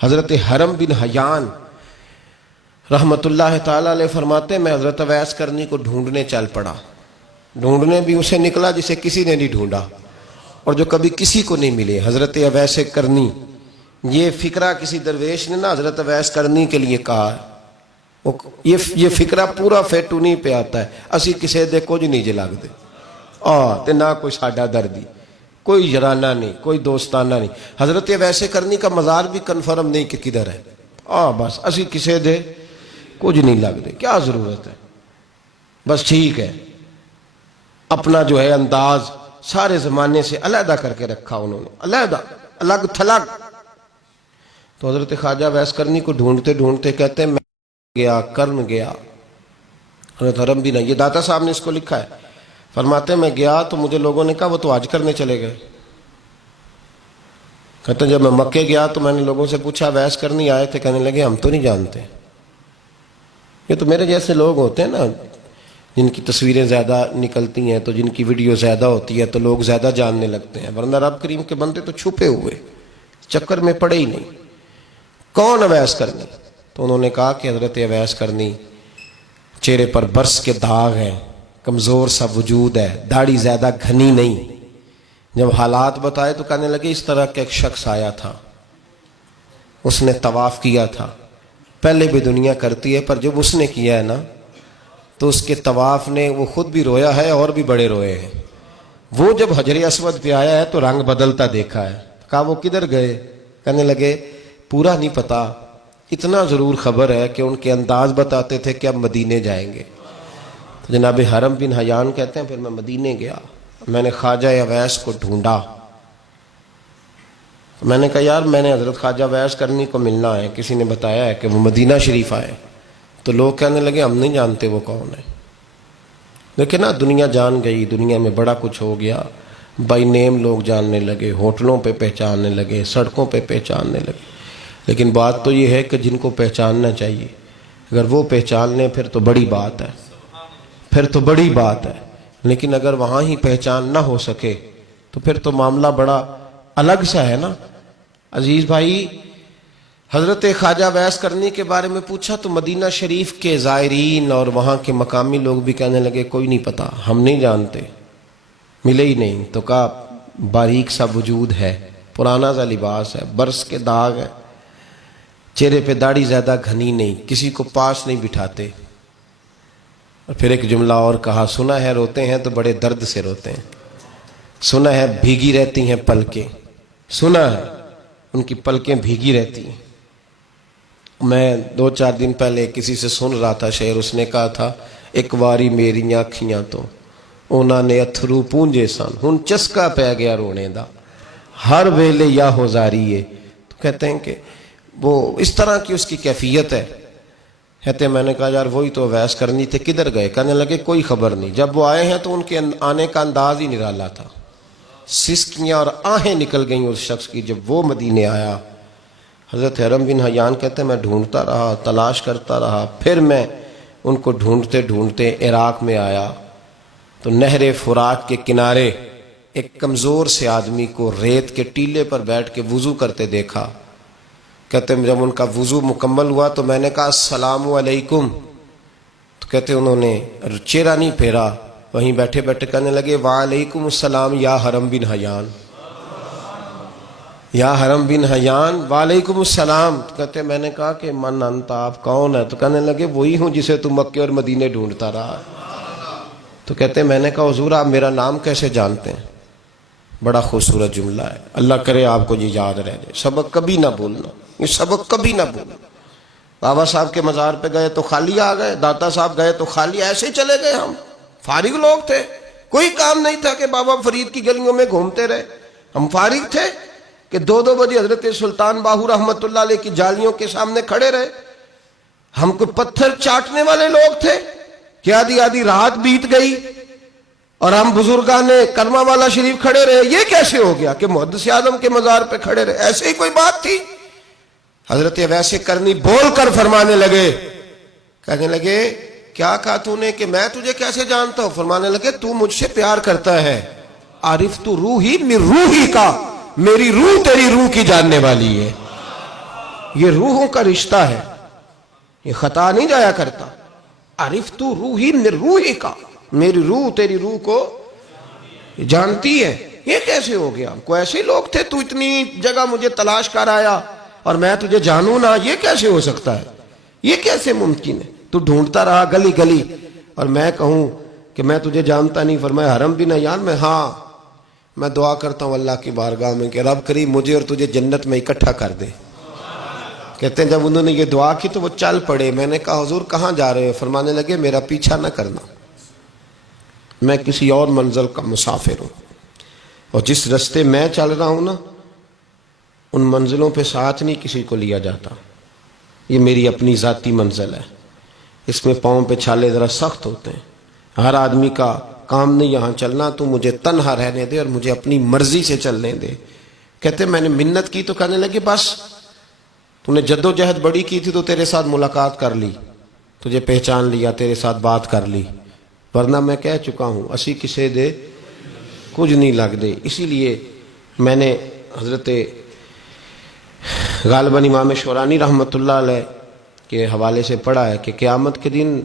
حضرت حرم بن حیان رحمت اللہ تعالیٰ علیہ فرماتے ہیں میں حضرت اویس کرنی کو ڈھونڈنے چل پڑا. ڈھونڈنے بھی اسے نکلا جسے کسی نے نہیں ڈھونڈا اور جو کبھی کسی کو نہیں ملے. حضرت اویس کرنی، یہ فکرہ کسی درویش نے نا حضرت اویس کرنی کے لیے کہا ہے. یہ فکرہ پورا فیٹونی پہ آتا ہے. اسی کسی دے کچھ نہیں جے لگ دے تے نہ کوئی ساڈا دردی، کوئی جرانہ نہیں، کوئی دوستانہ نہیں. حضرت اویس کرنی کا مزار بھی کنفرم نہیں کہ کدھر ہے. بس اسی کسی دے کچھ نہیں لگ دے. کیا ضرورت ہے؟ بس ٹھیک ہے، اپنا جو ہے انداز سارے زمانے سے علیحدہ کر کے رکھا انہوں نے، علیحدہ، الگ تھلگ. تو حضرت خواجہ اویس کرنی کو ڈھونڈتے ڈھونڈتے کہتے ہیں میں گیا، کرن گیا. حضرت حرم بھی نہیں، یہ داتا صاحب نے اس کو لکھا ہے. فرماتے ہیں میں گیا تو مجھے لوگوں نے کہا وہ تو حج کرنے چلے گئے. کہتے ہیں جب میں مکے گیا تو میں نے لوگوں سے پوچھا اویس کرنی آئے تھے؟ کہنے لگے ہم تو نہیں جانتے. یہ تو میرے جیسے لوگ ہوتے ہیں نا جن کی تصویریں زیادہ نکلتی ہیں تو جن کی ویڈیو زیادہ ہوتی ہے تو لوگ زیادہ جاننے لگتے ہیں، ورنہ رب کریم کے بندے تو چھپے ہوئے چکر میں پڑے ہی نہیں. کون اویس کرنی؟ تو انہوں نے کہا کہ حضرت اویس کرنی، چہرے پر برس کے داغ ہیں، کمزور سا وجود ہے، داڑھی زیادہ گھنی نہیں. جب حالات بتائے تو کہنے لگے اس طرح کا ایک شخص آیا تھا، اس نے طواف کیا تھا. پہلے بھی دنیا کرتی ہے پر جب اس نے کیا ہے نا تو اس کے طواف نے وہ خود بھی رویا ہے اور بھی بڑے روئے ہیں. وہ جب حجر اسود پہ آیا ہے تو رنگ بدلتا دیکھا ہے. کہا وہ کدھر گئے؟ کہنے لگے پورا نہیں پتا، اتنا ضرور خبر ہے کہ ان کے انداز بتاتے تھے کہ اب مدینے جائیں گے. تو جناب حرم بن حیان کہتے ہیں پھر میں مدینے گیا، میں نے خواجہ اویس کو ڈھونڈا. میں نے کہا یار میں نے حضرت خواجہ اویس کرنی کو ملنا ہے، کسی نے بتایا ہے کہ وہ مدینہ شریف آئے. تو لوگ کہنے لگے ہم نہیں جانتے وہ کون ہے. لیکن نا دنیا جان گئی، دنیا میں بڑا کچھ ہو گیا، بائی نیم لوگ جاننے لگے، ہوٹلوں پہ پہچاننے لگے، سڑکوں پہ پہچاننے لگے. لیکن بات تو یہ ہے کہ جن کو پہچاننا چاہیے اگر وہ پہچان لیں پھر تو بڑی بات ہے، پھر تو بڑی بات ہے. لیکن اگر وہاں ہی پہچان نہ ہو سکے تو پھر تو معاملہ بڑا الگ سا ہے نا. عزیز بھائی، حضرت خواجہ اویس کرنی کے بارے میں پوچھا تو مدینہ شریف کے زائرین اور وہاں کے مقامی لوگ بھی کہنے لگے کوئی نہیں پتا، ہم نہیں جانتے، ملے ہی نہیں. تو کہا باریک سا وجود ہے، پرانا سا لباس ہے، برس کے داغ ہے، چہرے پہ داڑھی زیادہ گھنی نہیں، کسی کو پاس نہیں بٹھاتے. اور پھر ایک جملہ اور کہا سنا ہے روتے ہیں تو بڑے درد سے روتے ہیں، سنا ہے بھیگی رہتی ہیں پلکیں، سنا ہے ان کی پلکیں بھیگی رہتی ہیں. میں 2-4 دن پہلے کسی سے سن رہا تھا شعر، اس نے کہا تھا ایک واری میری آنکھیاں تو انہوں نے اتھرو پونجے سن ہن چسکا پہ گیا رونے دا ہر ویلے یا ہو زاری ہے. تو کہتے ہیں کہ وہ اس طرح کی اس کی کیفیت ہے. کہتے ہیں میں نے کہا یار وہی تو اویس کرنی تھے، کدھر گئے؟ کہنے لگے کوئی خبر نہیں. جب وہ آئے ہیں تو ان کے آنے کا انداز ہی نرالا تھا، سسکیاں اور آہیں نکل گئیں اس شخص کی جب وہ مدینے آیا. حضرت حرم بن حیان کہتے ہیں میں ڈھونڈتا رہا، تلاش کرتا رہا، پھر میں ان کو ڈھونڈتے ڈھونڈتے عراق میں آیا تو نہر فرات کے کنارے ایک کمزور سے آدمی کو ریت کے ٹیلے پر بیٹھ کے وضو کرتے دیکھا. کہتے ہیں جب ان کا وضو مکمل ہوا تو میں نے کہا السلام علیکم. تو کہتے ہیں انہوں نے چہرہ نہیں پھیرا، وہیں بیٹھے بیٹھے کہنے لگے وعلیکم السلام یا حرم بن حیان، یا حرم بن حیان وعلیکم السلام. تو کہتے ہیں میں نے کہا کہ من انت، آپ کون ہے؟ تو کہنے لگے وہی ہوں جسے تم مکے اور مدینے ڈھونڈتا رہا. تو کہتے ہیں میں نے کہا حضور آپ میرا نام کیسے جانتے ہیں؟ بڑا خوبصورت جملہ ہے، اللہ کرے آپ کو یہ یاد رہ جائے. سبق کبھی نہ بھولنا، یہ سبق کبھی نہ بھولنا. بابا صاحب کے مزار پہ گئے تو خالی آ گئے، داتا صاحب گئے تو خالی، ایسے ہی چلے گئے. ہم فارغ لوگ تھے، کوئی کام نہیں تھا کہ بابا فرید کی گلیوں میں گھومتے رہے. ہم فارغ تھے کہ 2 بجے حضرت سلطان باہو رحمت اللہ علیہ کی جالیوں کے سامنے کھڑے رہے. ہم کو پتھر چاٹنے والے لوگ تھے کہ آدھی رات بیت گئی اور ہم بزرگان کرما والا شریف کھڑے رہے. یہ کیسے ہو گیا کہ محدث اعظم کے مزار پہ کھڑے رہے؟ ایسے ہی کوئی بات تھی؟ حضرت اویس کرنی بول کر فرمانے لگے، کہنے لگے کیا کہا تو نے کہ میں تجھے کیسے جانتا ہوں؟ فرمانے لگے تو مجھ سے پیار کرتا ہے، عارف تو روحی من روحی کا، میری روح تیری روح کی جاننے والی ہے. یہ روحوں کا رشتہ ہے، یہ خطا نہیں جایا کرتا. عرفت روحی من روحی کا، میری روح تیری روح کو جانتی ہے. یہ کیسے ہو گیا؟ کوئی ایسے لوگ تھے تو اتنی جگہ مجھے تلاش کر آیا اور میں تجھے جانوں نہ؟ یہ کیسے ہو سکتا ہے؟ یہ کیسے ممکن ہے؟ تو ڈھونڈتا رہا گلی گلی اور میں کہوں کہ میں تجھے جانتا نہیں. فرمایا حرم بھی نہ جان میں، ہاں میں دعا کرتا ہوں اللہ کی بارگاہ میں کہ رب کریم مجھے اور تجھے جنت میں اکٹھا کر دے. کہتے ہیں جب انہوں نے یہ دعا کی تو وہ چل پڑے. میں نے کہا حضور کہاں جا رہے ہو؟ فرمانے لگے میرا پیچھا نہ کرنا، میں کسی اور منزل کا مسافر ہوں، اور جس رستے میں چل رہا ہوں نا ان منزلوں پہ ساتھ نہیں کسی کو لیا جاتا. یہ میری اپنی ذاتی منزل ہے، اس میں پاؤں پہ چھالے ذرا سخت ہوتے ہیں. ہر آدمی کا کام نہیں یہاں چلنا، تو مجھے تنہا رہنے دے اور مجھے اپنی مرضی سے چلنے دے. کہتے میں نے منت کی تو کہنے لگے بس تو نے جد و جہد بڑی کی تھی تو تیرے ساتھ ملاقات کر لی، تجھے پہچان لیا، تیرے ساتھ بات کر لی، ورنہ میں کہہ چکا ہوں اسی کسے دے کچھ نہیں لگ دے. اسی لیے میں نے حضرت غالباً امام شورانی رحمۃ اللہ علیہ کے حوالے سے پڑھا ہے کہ قیامت کے دن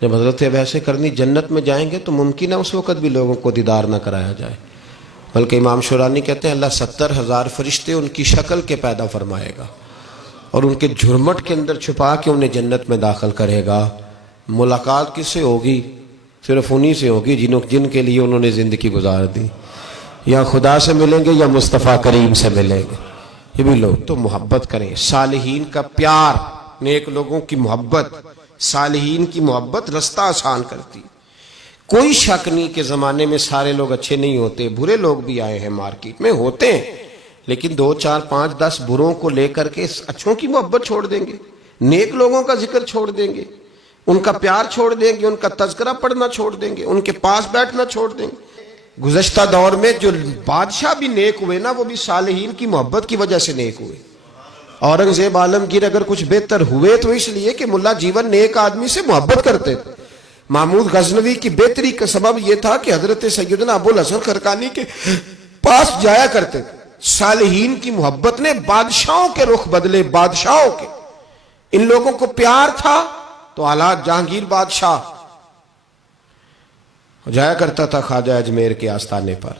جب حضرت ویسے کرنی جنت میں جائیں گے تو ممکن ہے اس وقت بھی لوگوں کو دیدار نہ کرایا جائے، بلکہ امام شورانی کہتے ہیں اللہ 70,000 فرشتے ان کی شکل کے پیدا فرمائے گا اور ان کے جھرمٹ کے اندر چھپا کے انہیں جنت میں داخل کرے گا. ملاقات کس سے ہوگی؟ صرف انہی سے ہوگی جن کے لیے انہوں نے زندگی گزار دی. یا خدا سے ملیں گے یا مصطفیٰ کریم سے ملیں گے. یہ بھی لوگ تو محبت کریں. صالحین کا پیار، نیک لوگوں کی محبت، صالحین کی محبت رستہ آسان کرتی. کوئی شک نہیں کہ زمانے میں سارے لوگ اچھے نہیں ہوتے، برے لوگ بھی آئے ہیں مارکیٹ میں، ہوتے ہیں، لیکن 2 4 5 10 بروں کو لے کر کے اچھوں کی محبت چھوڑ دیں گے، نیک لوگوں کا ذکر چھوڑ دیں گے، ان کا پیار چھوڑ دیں گے، ان کا تذکرہ پڑھنا چھوڑ دیں گے، ان کے پاس بیٹھنا چھوڑ دیں گے. گزشتہ دور میں جو بادشاہ بھی نیک ہوئے نا وہ بھی صالحین کی محبت کی وجہ سے نیک ہوئے. اورنگزیب عالمگیر اگر کچھ بہتر ہوئے تو اس لیے کہ ملا جیون نیک آدمی سے محبت کرتے تھے. محمود غزنوی کی بہتری کا سبب یہ تھا کہ حضرت سیدنا ابوالحسن خرقانی کے پاس جایا کرتے تھے. صالحین کی محبت نے بادشاہوں کے رخ بدلے، بادشاہوں کے. ان لوگوں کو پیار تھا تو حالات جہانگیر بادشاہ جایا کرتا تھا خواجہ اجمیر کے آستانے پر،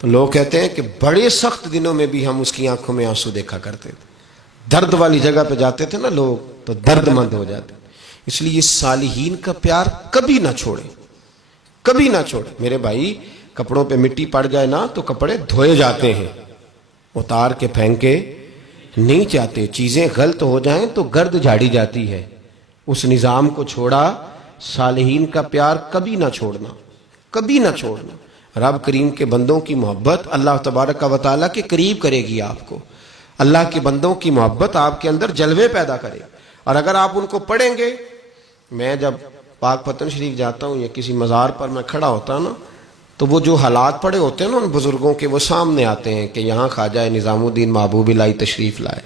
تو لوگ کہتے ہیں کہ بڑے سخت دنوں میں بھی ہم اس کی آنکھوں میں آنسو دیکھا کرتے تھے. درد والی جگہ پہ جاتے تھے نا لوگ تو درد مند ہو جاتے. اس لیے صالحین کا پیار کبھی نہ چھوڑے، کبھی نہ چھوڑے. میرے بھائی کپڑوں پہ مٹی پڑ جائے نا تو کپڑے دھوئے جاتے ہیں، اتار کے پھینکے نہیں چاہتے. چیزیں غلط ہو جائیں تو گرد جھاڑی جاتی ہے. اس نظام کو چھوڑا. صالحین کا پیار کبھی نہ چھوڑنا، کبھی نہ چھوڑنا. رب کریم کے بندوں کی محبت اللہ تبارک و تعالیٰ کے قریب کرے گی آپ کو. اللہ کے بندوں کی محبت آپ کے اندر جلوے پیدا کرے. اور اگر آپ ان کو پڑھیں گے، میں جب پاک پتن شریف جاتا ہوں یا کسی مزار پر میں کھڑا ہوتا ہوں نا تو وہ جو حالات پڑے ہوتے ہیں نا ان بزرگوں کے وہ سامنے آتے ہیں کہ یہاں خواجہ نظام الدین محبوب الہی تشریف لائے.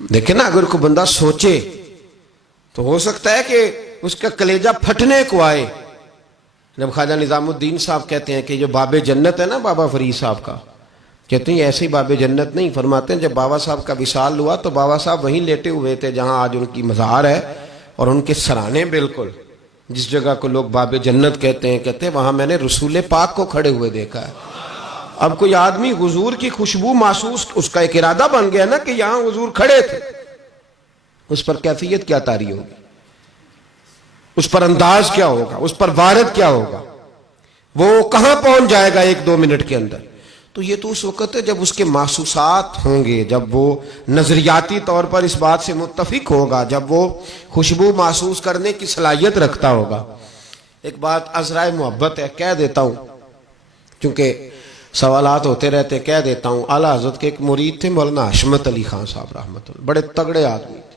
دیکھیں نا اگر کوئی بندہ سوچے تو ہو سکتا ہے کہ اس کا کلیجہ پھٹنے کو آئے جب خواجہ نظام الدین صاحب کہتے ہیں کہ جو باب جنت ہے نا بابا فرید صاحب کا، کہتے ہیں ایسے ہی باب جنت نہیں. فرماتے ہیں جب بابا صاحب کا وصال ہوا تو بابا صاحب وہیں لیٹے ہوئے تھے جہاں آج ان کی مزار ہے، اور ان کے سرانے بالکل جس جگہ کو لوگ باب جنت کہتے ہیں وہاں میں نے رسول پاک کو کھڑے ہوئے دیکھا ہے. اب کوئی آدمی حضور کی خوشبو محسوس، اس کا ایک ارادہ بن گیا نا کہ یہاں حضور کھڑے تھے، اس پر کیفیت کیا طاری ہوگی، اس پر انداز کیا ہوگا، اس پر وارد کیا ہوگا، وہ کہاں پہنچ جائے گا 1-2 منٹ کے اندر. تو یہ تو اس وقت ہے جب اس کے محسوسات ہوں گے، جب وہ نظریاتی طور پر اس بات سے متفق ہوگا، جب وہ خوشبو محسوس کرنے کی صلاحیت رکھتا ہوگا. ایک بات عذرائے محبت ہے، کہہ دیتا ہوں چونکہ سوالات ہوتے رہتے، کہہ دیتا ہوں. اعلیٰ حضرت کے ایک مرید تھے مولانا حشمت علی خان صاحب رحمۃ اللہ، بڑے تگڑے آدمی تھے.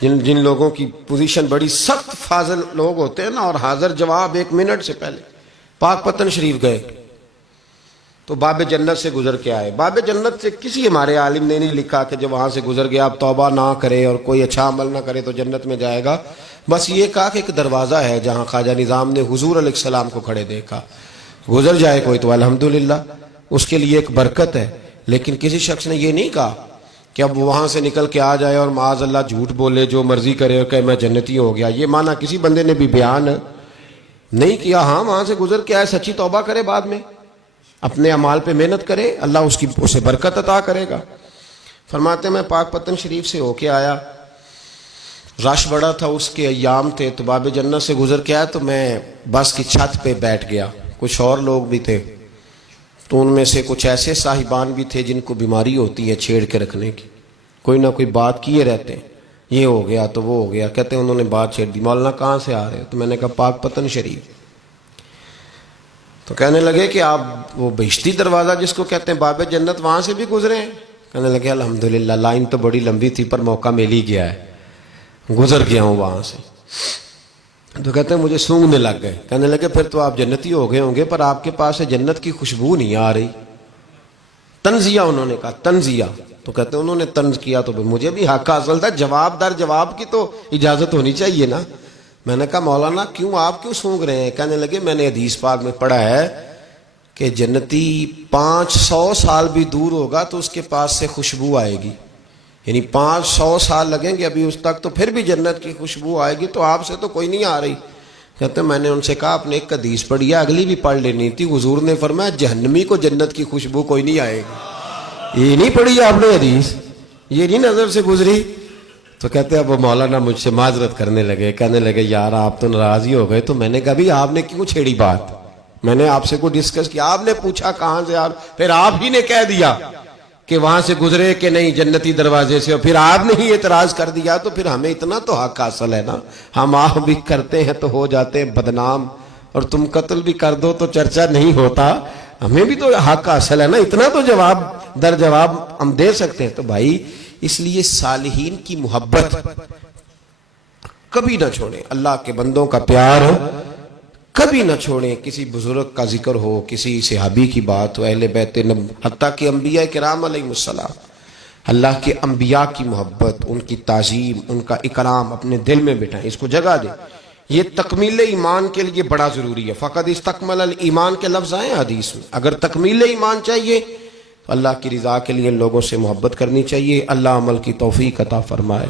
جن لوگوں کی پوزیشن بڑی سخت فاضل لوگ ہوتے ہیں نا، اور حاضر جواب 1 منٹ سے پہلے. پاک پتن شریف گئے تو باب جنت سے گزر کے آئے. باب جنت سے کسی ہمارے عالم نے نہیں لکھا کہ جب وہاں سے گزر گیا اب توبہ نہ کرے اور کوئی اچھا عمل نہ کرے تو جنت میں جائے گا. بس یہ کہا کہ ایک دروازہ ہے جہاں خواجہ نظام نے حضور علیہ السلام کو کھڑے دیکھا، گزر جائے کوئی تو الحمدللہ اس کے لیے ایک برکت ہے. لیکن کسی شخص نے یہ نہیں کہا کہ اب وہاں سے نکل کے آ جائے اور معاذ اللہ جھوٹ بولے، جو مرضی کرے اور کہ میں جنتی ہو گیا، یہ معنی کسی بندے نے بھی بیان نہیں کیا۔ ہاں وہاں سے گزر کے آئے، سچی توبہ کرے، بعد میں اپنے اعمال پہ محنت کرے، اللہ اسے برکت عطا کرے گا۔ فرماتے ہیں میں پاک پتن شریف سے ہو کے آیا، رش بڑا تھا، اس کے ایام تھے، تو باب جنت سے گزر کے آیا تو میں بس کی چھت پہ بیٹھ گیا۔ کچھ اور لوگ بھی تھے، تو ان میں سے کچھ ایسے صاحبان بھی تھے جن کو بیماری ہوتی ہے چھیڑ کے رکھنے کی، کوئی نہ کوئی بات کیے رہتے ہیں، یہ ہو گیا تو وہ ہو گیا، کہتے ہیں انہوں نے بات چھیڑ دی، مولانا کہاں سے آ رہے ہو؟ تو میں نے کہا پاک پتن شریف۔ تو کہنے لگے کہ آپ وہ بہشتی دروازہ جس کو کہتے ہیں باب جنت، وہاں سے بھی گزرے ہیں؟ کہنے لگے الحمدللہ، لائن تو بڑی لمبی تھی پر موقع مل ہی گیا ہے، گزر گیا ہوں وہاں سے۔ تو کہتے ہیں مجھے سونگنے لگ گئے۔ کہنے لگے پھر تو آپ جنتی ہو گئے ہوں گے، پر آپ کے پاس سے جنت کی خوشبو نہیں آ رہی۔ تنزیہ، انہوں نے کہا تنزیہ۔ تو کہتے ہیں انہوں نے طنز کیا تو مجھے بھی حق حاصل تھا، جواب در جواب کی تو اجازت ہونی چاہیے نا۔ میں نے کہا مولانا کیوں، آپ کیوں سونگ رہے ہیں؟ کہنے لگے میں نے حدیث پاک میں پڑھا ہے کہ جنتی 500 سال بھی دور ہوگا تو اس کے پاس سے خوشبو آئے گی، یعنی 500 سال لگیں گے ابھی اس تک، تو پھر بھی جنت کی خوشبو آئے گی، تو آپ سے تو کوئی نہیں آ رہی۔ کہتے ہیں میں نے ان سے کہا آپ نے ایک حدیث پڑھی ہے، اگلی بھی پڑھ لینی تھی، حضور نے فرمایا جہنمی کو جنت کی خوشبو کوئی نہیں آئے گی۔ یہ نہیں پڑھی آپ نے حدیث، یہ نہیں نظر سے گزری؟ تو کہتے ہیں اب وہ مولانا مجھ سے معذرت کرنے لگے، کہنے لگے یار آپ تو ناراض ہی ہو گئے۔ تو میں نے کہا بھی آپ نے کیوں چھیڑی بات؟ میں نے آپ سے کوئی ڈسکس کیا؟ آپ نے پوچھا کہاں سے، پھر آپ ہی نے کہہ دیا کہ وہاں سے گزرے کہ نہیں جنتی دروازے سے، اور پھر آپ نے ہی اعتراض کر دیا، تو پھر ہمیں اتنا تو حق حاصل ہے نا۔ ہم آپ بھی کرتے ہیں تو ہو جاتے ہیں بدنام، اور تم قتل بھی کر دو تو چرچا نہیں ہوتا، ہمیں بھی تو حق حاصل ہے نا، اتنا تو جواب در جواب ہم دے سکتے ہیں۔ تو بھائی اس لیے صالحین کی محبت کبھی نہ چھوڑیں، اللہ کے بندوں کا پیار کبھی نہ چھوڑیں، کسی بزرگ کا ذکر ہو، کسی صحابی کی بات ہو، اہل بیت حتیٰ کہ انبیاء کرام علیہ السلام، اللہ کے انبیاء کی محبت، ان کی تعظیم، ان کا اکرام اپنے دل میں بٹھائیں، اس کو جگہ دیں۔ یہ تکمیل ایمان کے لیے بڑا ضروری ہے۔ فقد استکمل الایمان کے لفظ آئے حدیث میں، اگر تکمیل ایمان چاہیے تو اللہ کی رضا کے لیے لوگوں سے محبت کرنی چاہیے۔ اللہ عمل کی توفیق عطا فرمائے۔